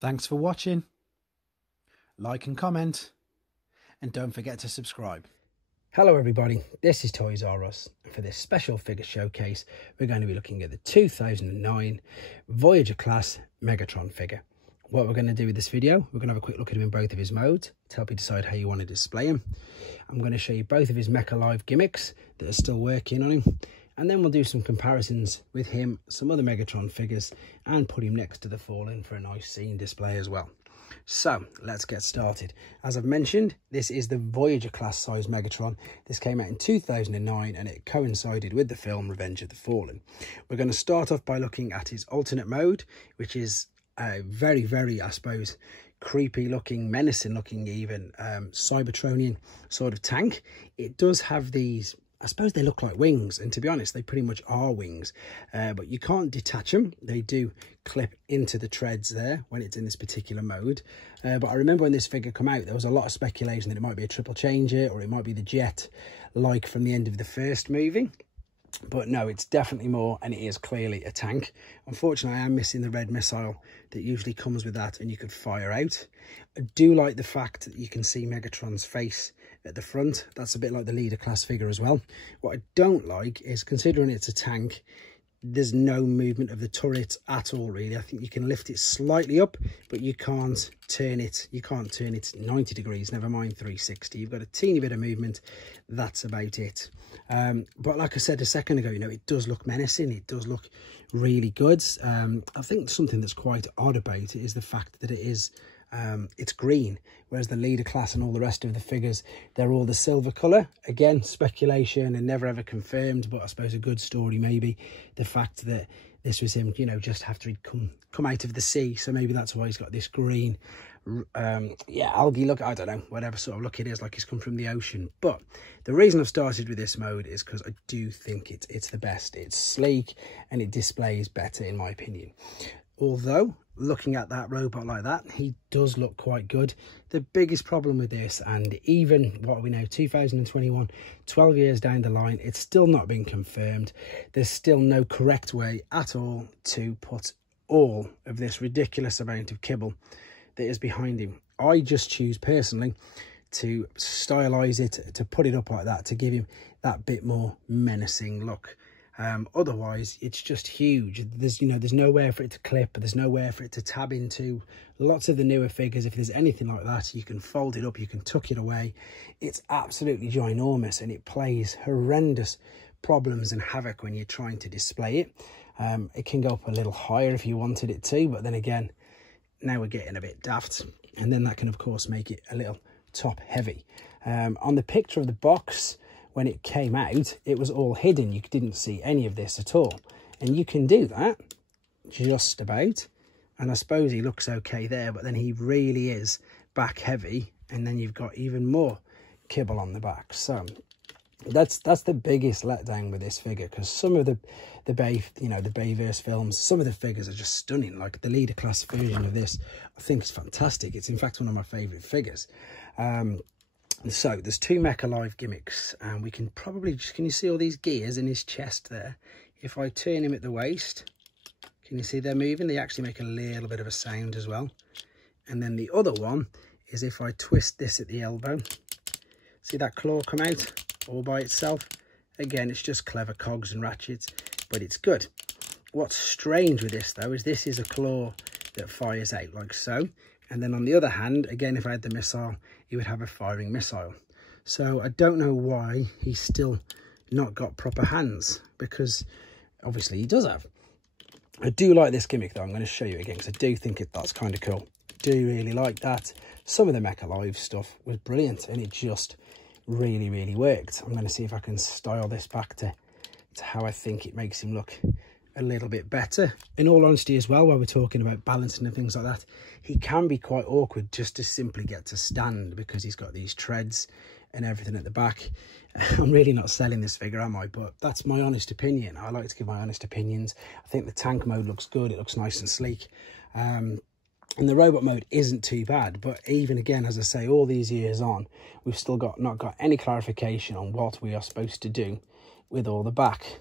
Thanks for watching. Like and comment, and don't forget to subscribe. Hello everybody, this is Toys R Us, and for this special figure showcase we're going to be looking at the 2009 Voyager class Megatron figure. What we're going to do with this video, we're going to have a quick look at him in both of his modes to help you decide how you want to display him. I'm going to show you both of his Mecha Live gimmicks that are still working on him, and then we'll do some comparisons with him, some other Megatron figures, and put him next to the Fallen for a nice scene display as well. So let's get started. As I've mentioned, this is the Voyager class size Megatron. This came out in 2009 and it coincided with the film Revenge of the Fallen. We're going to start off by looking at his alternate mode, which is a very, I suppose, creepy looking, menacing looking even, Cybertronian sort of tank. It does have these, I suppose they look like wings, and to be honest, they pretty much are wings, but you can't detach them. They do clip into the treads there when it's in this particular mode. But I remember when this figure came out, there was a lot of speculation that it might be a triple changer or it might be the jet, like from the end of the first movie. But no, it's definitely more, and it is clearly a tank. Unfortunately, I am missing the red missile that usually comes with that and you could fire out. I do like the fact that you can see Megatron's face at the front. That's a bit like the leader class figure as well. What I don't like is, considering it's a tank, there's no movement of the turret at all really. I think you can lift it slightly up, but you can't turn it 90 degrees, never mind 360. You've got a teeny bit of movement, that's about it. But like I said a second ago, you know, it does look menacing, it does look really good. I think something that's quite odd about it is the fact that it is it's green, whereas the leader class and all the rest of the figures, they're all the silver colour. Again, speculation and never ever confirmed, but I suppose a good story maybe, the fact that this was him, you know, just after he'd come out of the sea, so maybe that's why he's got this green algae look. I don't know, whatever sort of look it is, like he's come from the ocean. But the reason I've started with this mode is because I do think it's the best. It's sleek and it displays better in my opinion. Although, looking at that robot like that, he does look quite good. The biggest problem with this, and even, what are we now, 2021, 12 years down the line, it's still not been confirmed. There's still no correct way at all to put all of this ridiculous amount of kibble that is behind him. I just choose, personally, to stylize it, to put it up like that, to give him that bit more menacing look. Otherwise it's just huge. There's, you know, there's nowhere for it to clip, there's nowhere for it to tab into. Lots of the newer figures, if there's anything like that, you can fold it up, you can tuck it away. It's absolutely ginormous, and it plays horrendous problems and havoc when you're trying to display it. It can go up a little higher if you wanted it to, but then again, now we're getting a bit daft, and then that can of course make it a little top heavy. On the picture of the box, when it came out, it was all hidden. You didn't see any of this at all. And you can do that, just about. And I suppose he looks okay there, but then he really is back heavy. And then you've got even more kibble on the back. So that's the biggest letdown with this figure, because some of the Bayverse films, some of the figures are just stunning. Like the leader class version of this, I think is fantastic. It's in fact one of my favourite figures. So there's two Mecha Live gimmicks, and we can probably just, can you see all these gears in his chest there? If I turn him at the waist, can you see they're moving? They actually make a little bit of a sound as well. And then the other one is if I twist this at the elbow, see that claw come out all by itself? Again, it's just clever cogs and ratchets, but it's good. What's strange with this though is this is a claw that fires out like so. And then on the other hand, again, if I had the missile, he would have a firing missile. So I don't know why he's still not got proper hands, because obviously he does have. I do like this gimmick though. I'm going to show you again because I do think that's kind of cool. Do really like that. Some of the Mecha Live stuff was brilliant, and it just really worked. I'm going to see if I can style this back to how I think it makes him look a little bit better. In all honesty as well, while we're talking about balancing and things like that, he can be quite awkward just to simply get to stand, because he's got these treads and everything at the back. I'm really not selling this figure, am I? But that's my honest opinion. I like to give my honest opinions. I think the tank mode looks good. It looks nice and sleek. And the robot mode isn't too bad. But even again, as I say, all these years on, we've still not got any clarification on what we are supposed to do with all the back.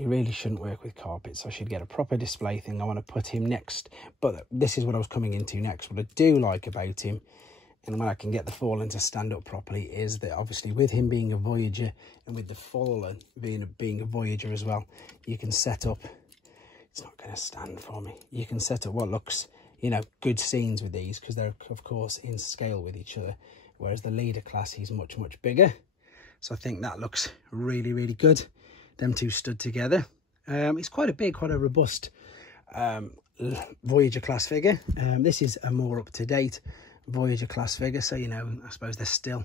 he really shouldn't work with carpets. I should get a proper display thing. I want to put him next, but this is what I was coming into next. What I do like about him, and when I can get the Fallen to stand up properly, is that obviously with him being a Voyager and with the Fallen being a Voyager as well, you can set up, it's not going to stand for me, you can set up what looks, you know, good scenes with these, because they're of course in scale with each other, whereas the leader class, he's much bigger. So I think that looks really good, them two stood together. It's quite a robust Voyager class figure. This is a more up-to-date Voyager class figure, so, you know, I suppose they're still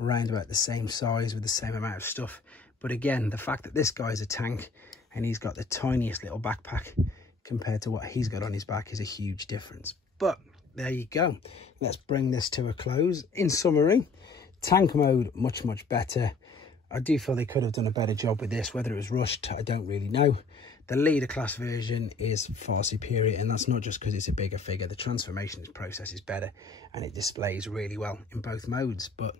around about the same size with the same amount of stuff. But again, the fact that this guy's a tank and he's got the tiniest little backpack compared to what he's got on his back is a huge difference. But there you go. Let's bring this to a close. In summary, tank mode, much better. I do feel they could have done a better job with this. Whether it was rushed, I don't really know. The leader class version is far superior, and that's not just because it's a bigger figure. The transformation process is better and it displays really well in both modes. But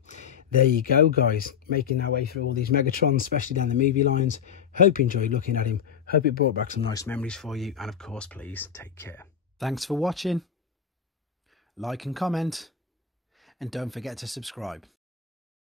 there you go, guys, making our way through all these Megatrons, especially down the movie lines. Hope you enjoyed looking at him. Hope it brought back some nice memories for you, and of course, please take care. Thanks for watching. Like and comment, and don't forget to subscribe.